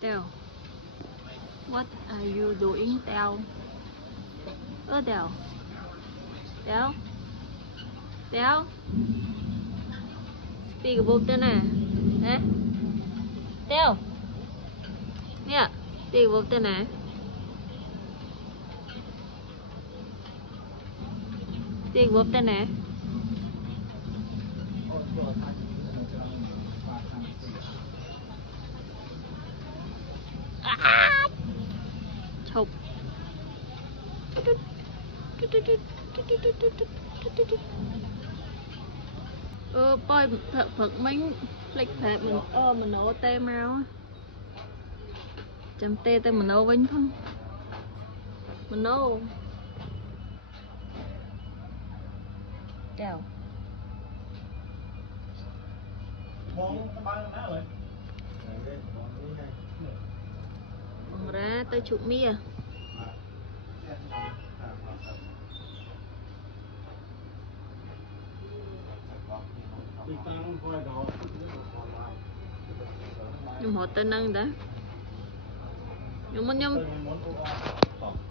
Teo, what are you doing, Teo? Teo. Teo. Teo. Speak about the nè. Hả? Teo. Nè, speak about the nè. Speak about the nè. Chụp. Bơi Phật mình lịch phạt mình nổ tê mau chấm tê tê mình nổ bánh không mình nổ Teo ra tới chụp mía nhưng họ tên nâng đã nhưng mà nhung